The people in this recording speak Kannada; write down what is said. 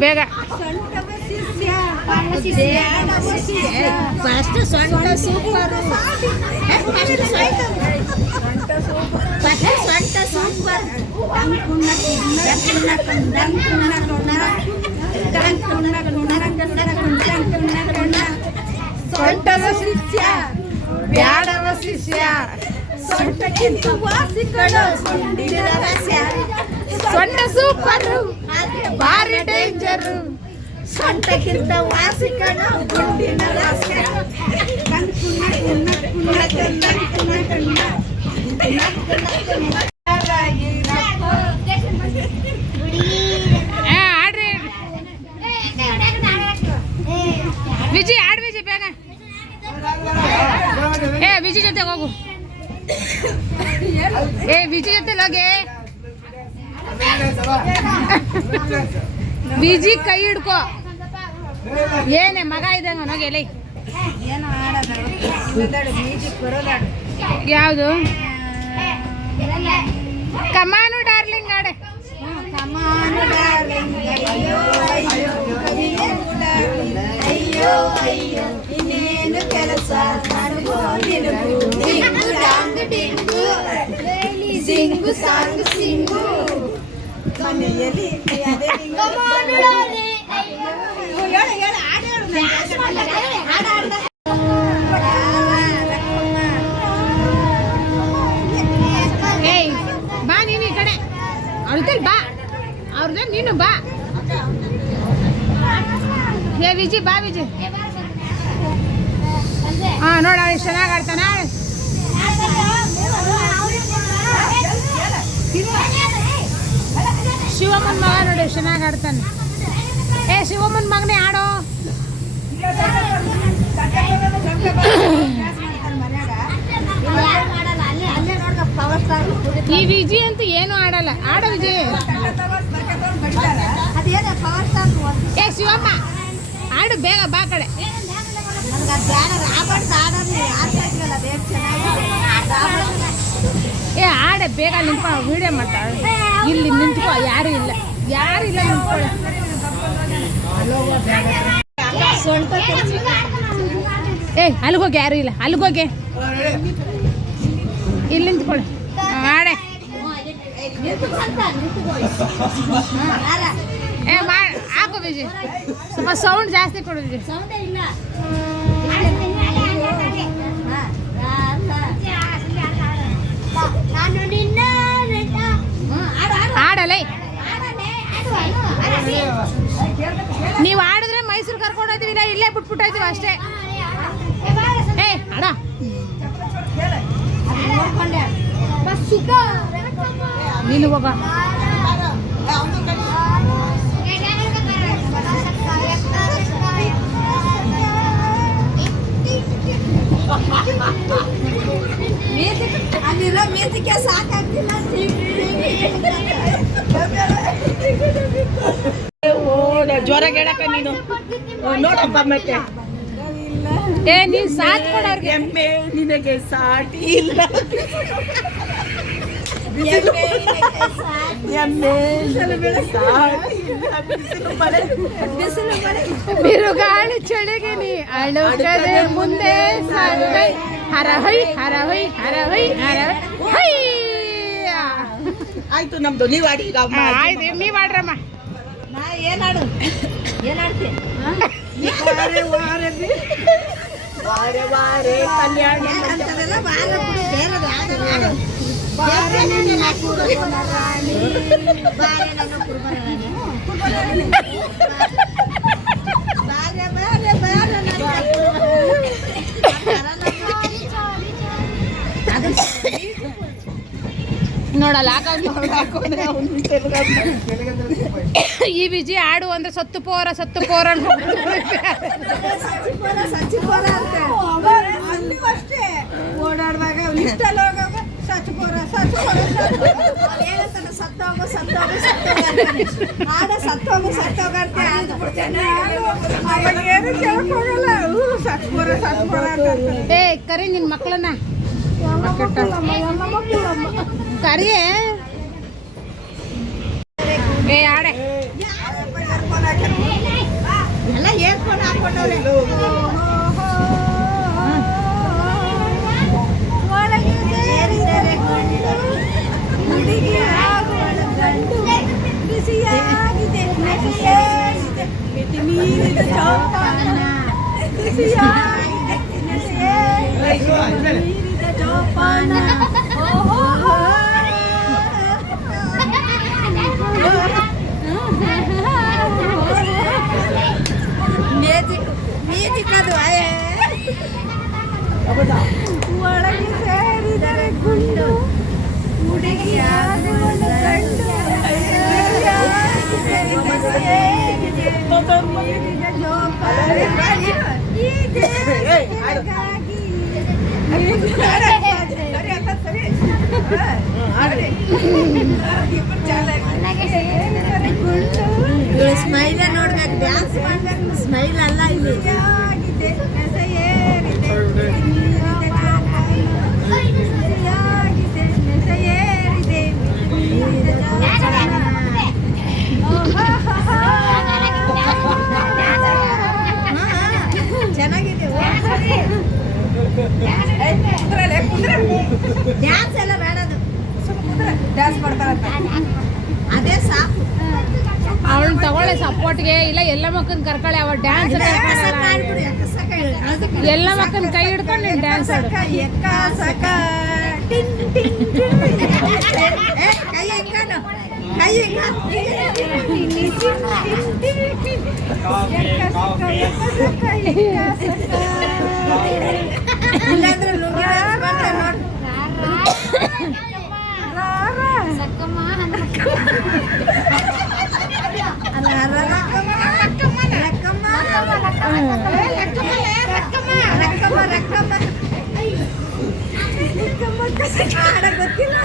ಬೇಗ ಫಸ್ಟ್ ಸೊಂಟ ಸೂಪರ್ ಸೊಂಟ ಸೂಪರ್ ಸೊಂಟದ ಶಿಷ್ಯ ಬ್ಯಾಡದ ಶಿಷ್ಯ ಸೊಂಟಕ್ಕಿಂತ ವಾಸಿಕಡ ಸೊಂಡಿನ ರಹಸ್ಯ ಸೊಂಟ ಸೂಪರ್ ಭಾರಿ ಡೇಂಜರ್ ಸೊಂಟಕ್ಕಿಂತ ವಾಸಿಕಡ ಗುಂಡಿನ ರಹಸ್ಯ ಆಡ್ರಿ ವಿಜಯ್ ಆಡ್ ವಿಜಯ್ ಬೇಗ ವಿಜಯ್ ಜೊತೆ ಹೋಗು ವಿಜಯ್ ಜೊತೆ ಹೋಗೆ ವಿಜಿ ಕೈ ಹಿಡ್ಕೋ ಏನೇ ಮಗ ಇದ್ದಂಗ ನೋಗೆ ಎಲೆ ಯಾವುದು ಕಮಾನು ಡಾರ್ಲಿಂಗ್ ಆಡೆ ಇನ್ನೇನು ಕೆಲಸ ಸಿಂಗು ಸಾಂಗು ಸಿಂಗು ಮನೆಯಲ್ಲಿ ಏಯ್ ಬಾ ನೀನು ಈ ಕಡೆ ಅವ್ರದಲ್ಲಿ ಬಾ ಅವ್ರದ್ದು ನೀನು ಬಾ ವಿಜಿ ಬಾ ವಿಜಿ ಹಾ ನೋಡ ಎಷ್ಟು ಚೆನ್ನಾಗಿ ಆಡ್ತಾನ ಶಿವಮ್ಮನ ಮಗ ನೋಡಿ ಎಷ್ಟು ಚೆನ್ನಾಗಿ ಆಡ್ತಾನೆ ಶಿವಮ್ಮನ ಮಗನೇ ಆಡೋ ಈ ವಿಜಿ ಅಂತೂ ಏನು ಆಡಲ್ಲ ಆಡೋ ವಿಜಯ್ ಶಿವಮ್ಮ ಆಡು ಬೇಗ ಬಾ ಕಡೆ ಆಡೆ ಬೇಗ ನಿಂತ್ಕೊ ವಿಡಿಯೋ ಮಾಡ್ತಾಳೆ ಇಲ್ಲಿ ನಿಂತ್ಕೊ ಯಾರು ಇಲ್ಲ ನಿಂತ್ಕೊಳ್ಳ ಅಲ್ಲಿಗೋಗಿ ಯಾರು ಇಲ್ಲ ಅಲ್ಲಿಗೋಗಿ ಇಲ್ಲಿ ನಿಂತ್ಕೊಳ್ಳಿ ಆಡೆ ಹಾಕು ವಿಜಯ್ ಸ್ವಲ್ಪ ಸೌಂಡ್ ಜಾಸ್ತಿ ಕೊಡು ವಿಜಯ್ ಆಡಲ್ಲ ನೀವು ಆಡಿದ್ರೆ ಮೈಸೂರು ಕರ್ಕೊಂಡು ಹೋಗ್ತೀವಿ ಇಲ್ಲ ಇಲ್ಲೇ ಬಿಟ್ಬಿಟ್ಟೋಯ್ತೀವಿ ಅಷ್ಟೇ ಅಡ ನೀನು ಹೋಗ ಅಲ್ಲಿರೋ ಮೇಸಿಗೆ ಸಾಕಾಗ್ತಿಲ್ಲ ಜ್ವರ ಗೆಳಕ ನೀನು ನೋಡಪ್ಪ ಮತ್ತೆ ನೀನ್ ಸಾಥ್ ಕೊಡೋರ್ಗೆ ಎಮ್ಮೆ ನಿನಗೆ ಸಾಟಿ ಇಲ್ಲ ಎಮ್ಮೆ ಬಿರುಗಾಳಿ ಚಳಿಗೆ ನೀ ಅಳುಕದೆ ಮುಂದೆ ಸಾಗುವೆ ಹರಹೈ ಹರಹೈ ಹರಹೈ ಹರಹೈ ಆಯ್ತು ನಮ್ದು ನೀವು ಆಡಿ ಈಗ ಆಯ್ತು ನೀವ್ ಆಡ್ರಮ್ಮ ನಾ ಏನಾಡು ಏನಾಡ್ತೀನಿ ವಾರೆ ವಾರೆ ಕಲ್ಯಾಣ ಅಂತಾರೆಲ್ಲ ಬಾರ ಬೇರೆ ಯಾರು ನೋಡಲ್ಲ ಈ ವಿಜಿ ಆಡು ಅಂದ್ರೆ ಸತ್ತು ಪೋರ ಓಡಾಡುವಾಗ ಸಚ್ಚಪೋರ ಕರಿ ನಿನ್ ಮಕ್ಕಳನ್ನ ಕರಿಯೇ ಆಡೆ ನೀರಿನ ಜೋಪಾನ ನೀರಿನ ಜೋಪಾನ ಮ್ಯೂಸಿಕ್ ಅದು ಒಳಗೆ ಸೇರಿದರೆ ಗುಂಡು ಹುಡುಗಿಯಾಗುವಳು ಗಂಡು ನೀರಿನ ಜೋಪಾನ ಈ ದೇವರಿಗಾಗಿ ಸ್ಮೈಲ್ ನೋಡ್ಬೇಕು ಡ್ಯಾನ್ಸ್ ಮಾಡ್ಬೇಕು ಸ್ಮೈಲ್ ಅಲ್ಲ ಇಲ್ಲಿ ಚೆನ್ನಾಗಿದೆ ಡ್ಯಾನ್ಸ್ ಎಲ್ಲ ಬೇಡದು ಡ್ಯಾನ್ಸ್ ಮಾಡ್ತಾರಂತ ಅದೇ ಸಾಕು ಅವಳನ್ನ ತಗೊಳ್ಳೆ ಸಪೋರ್ಟ್ಗೆ ಇಲ್ಲ ಎಲ್ಲ ಮಕ್ಕನ್ ಕರ್ಕೊಳ್ಳಿ ಅವ ಡ್ಯಾನ್ಸ್ ಎಲ್ಲ ಮಕ್ಕನ್ ಕೈ ಹಿಡ್ಕೊಂಡು ನೀನು ಡ್ಯಾನ್ಸ್ ಆಡು ಕೈ ಇಲ್ಲಾಂದ್ರೆ ಲುಂಗಿ ಮಾಡ್ತಾರೆ ನೋಡಿ ಗೊತ್ತಿಲ್ಲ